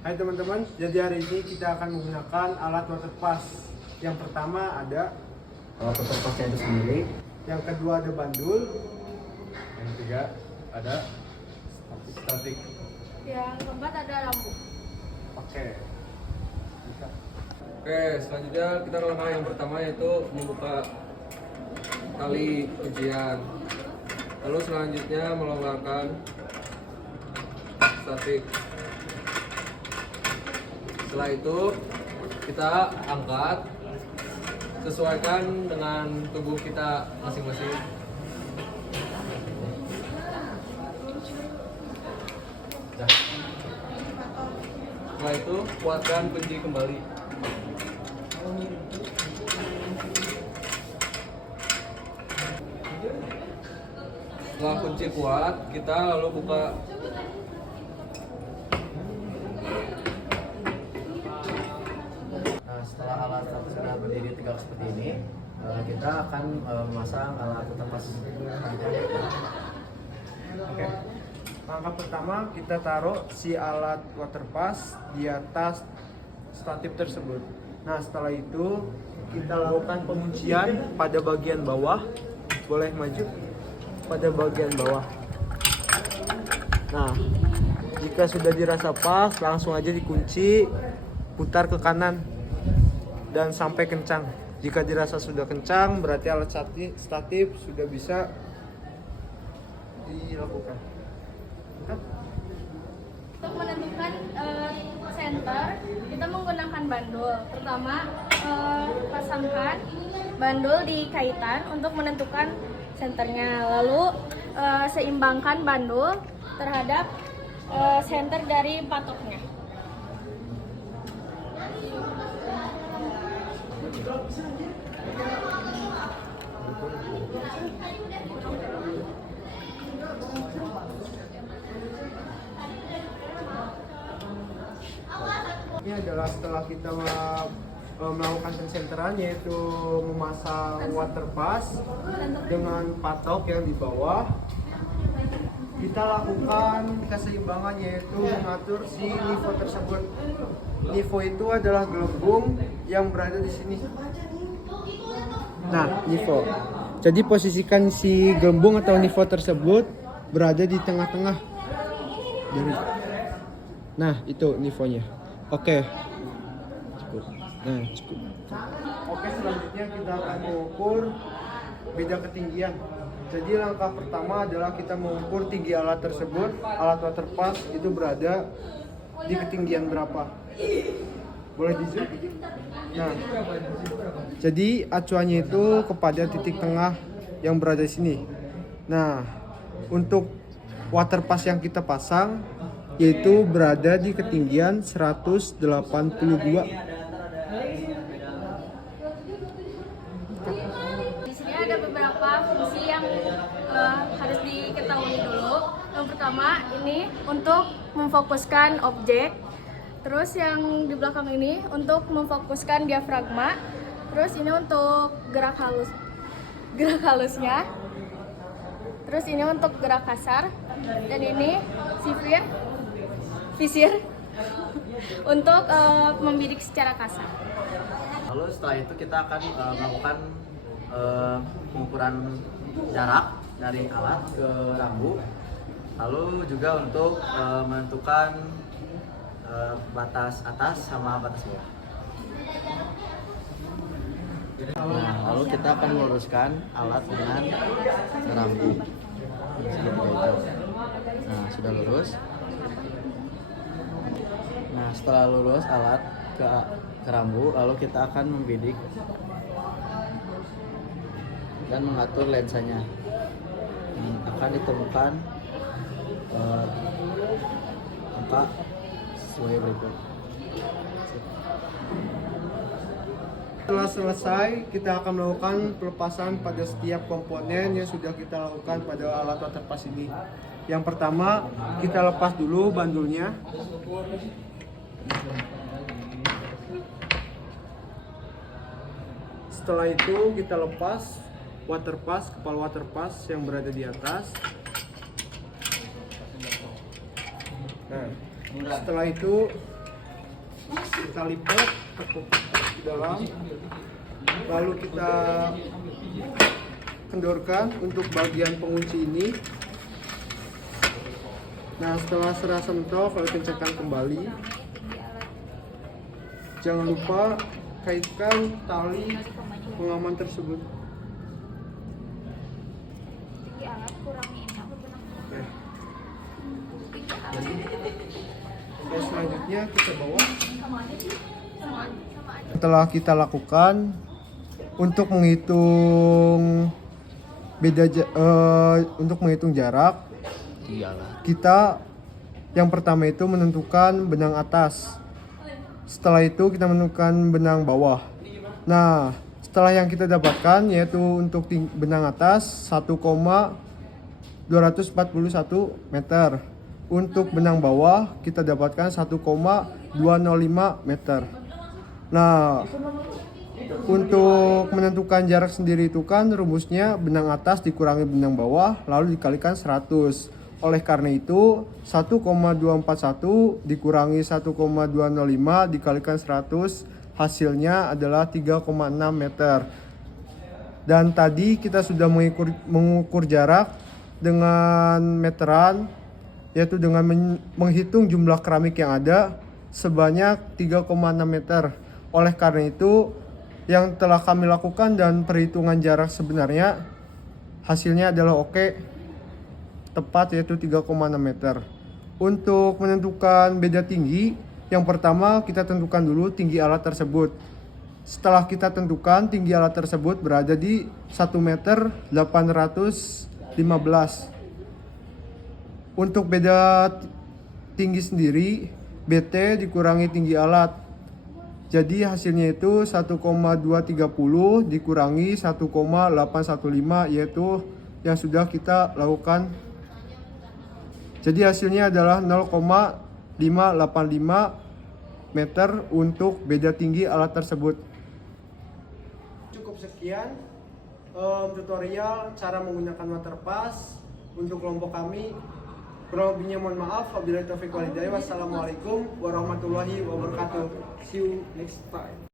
Hai teman-teman, jadi hari ini kita akan menggunakan alat water pass. Yang pertama ada alat water passnya itu sendiri. Yang kedua ada bandul. Yang ketiga ada statik. Yang keempat ada lampu. Oke. Oke, selanjutnya kita langkah yang pertama yaitu membuka tali kuncian. Lalu selanjutnya melonggarkan statik. Setelah itu kita angkat, sesuaikan dengan tubuh kita masing-masing. Setelah itu kuatkan kunci kembali. Setelah kunci kuat, kita lalu buka. Nah, setelah alat sudah berdiri tegak seperti ini, kita akan memasang alat water pass. Oke. Langkah pertama kita taruh si alat water pass di atas statif tersebut. Nah, setelah itu kita lakukan penguncian pada bagian bawah. Boleh maju pada bagian bawah. Nah, jika sudah dirasa pas, langsung aja dikunci, putar ke kanan dan sampai kencang. Jika dirasa sudah kencang, berarti alat statif sudah bisa dilakukan. Untuk menentukan center, kita menggunakan bandul. Pertama, pasangkan bandul di kaitan untuk menentukan senternya. Lalu seimbangkan bandul terhadap center dari patoknya. Ini adalah setelah kita melakukan pensenteran, yaitu memasang water pass dengan patok yang di bawah. Kita lakukan keseimbangan, yaitu mengatur si nivo tersebut. Nivo itu adalah gelembung yang berada di sini. Nah, nivo. Jadi posisikan si gelembung atau nivo tersebut berada di tengah-tengah. Nah, itu nivonya. Oke. Cukup. Nah, cukup. Oke, selanjutnya kita akan mengukur beda ketinggian. Jadi langkah pertama adalah kita mengukur tinggi alat tersebut. Alat water pass itu berada di ketinggian berapa? Boleh di zoom? Nah, jadi acuannya itu kepada titik tengah yang berada di sini. Nah, untuk water pass yang kita pasang yaitu berada di ketinggian 182. Di sini ada beberapa fungsi yang harus diketahui dulu. Yang pertama, ini untuk memfokuskan objek. Terus yang di belakang ini untuk memfokuskan diafragma. Terus ini untuk gerak halusnya. Terus ini untuk gerak kasar. Dan ini visir untuk membidik secara kasar. Lalu setelah itu kita akan melakukan pengukuran jarak dari alat ke rambu. Lalu juga untuk menentukan batas atas sama batas bawah. Nah, lalu kita akan meluruskan alat dengan rambu. Seperti itu. Nah, sudah lurus. Nah, setelah lurus alat ke rambu, lalu kita akan membidik dan mengatur lensanya. Akan ditemukan angka sesuai berikut. Setelah selesai, kita akan melakukan pelepasan pada setiap komponen yang sudah kita lakukan pada alat water pass ini. Yang pertama, kita lepas dulu bandulnya. Setelah itu kita lepas water pass, kepala water pass yang berada di atas. Nah, setelah itu kita lipat, tekuk ke dalam, lalu kita kendorkan untuk bagian pengunci ini. Nah, setelah serasa mentok, lalu kencangkan kembali. Jangan lupa kaitkan tali pengaman tersebut. Oke, selanjutnya kita bawa. Setelah kita lakukan untuk menghitung jarak, kita yang pertama itu menentukan benang atas. Setelah itu kita menentukan benang bawah. Nah, setelah yang kita dapatkan yaitu untuk benang atas 1,241 meter. Untuk benang bawah kita dapatkan 1,205 meter. Nah, untuk menentukan jarak sendiri itu kan rumusnya benang atas dikurangi benang bawah lalu dikalikan 100. Oleh karena itu 1,241 dikurangi 1,205 dikalikan 100 hasilnya adalah 3,6 meter. Dan tadi kita sudah mengukur jarak dengan meteran, yaitu dengan menghitung jumlah keramik yang ada sebanyak 3,6 meter. Oleh karena itu yang telah kami lakukan dan perhitungan jarak sebenarnya hasilnya adalah oke, tepat yaitu 3,6 meter. Untuk menentukan beda tinggi, yang pertama kita tentukan dulu tinggi alat tersebut. Setelah kita tentukan tinggi alat tersebut berada di 1 meter 815. Untuk beda tinggi sendiri, BT dikurangi tinggi alat. Jadi hasilnya itu 1,230 dikurangi 1,815 yaitu yang sudah kita lakukan. Jadi hasilnya adalah 0,585 meter untuk beda tinggi alat tersebut. Cukup sekian tutorial cara menggunakan waterpass untuk kelompok kami. Kurang lebihnya mohon maaf. Wabillahi taufiq wal hidayah. Wassalamualaikum warahmatullahi wabarakatuh. See you next time.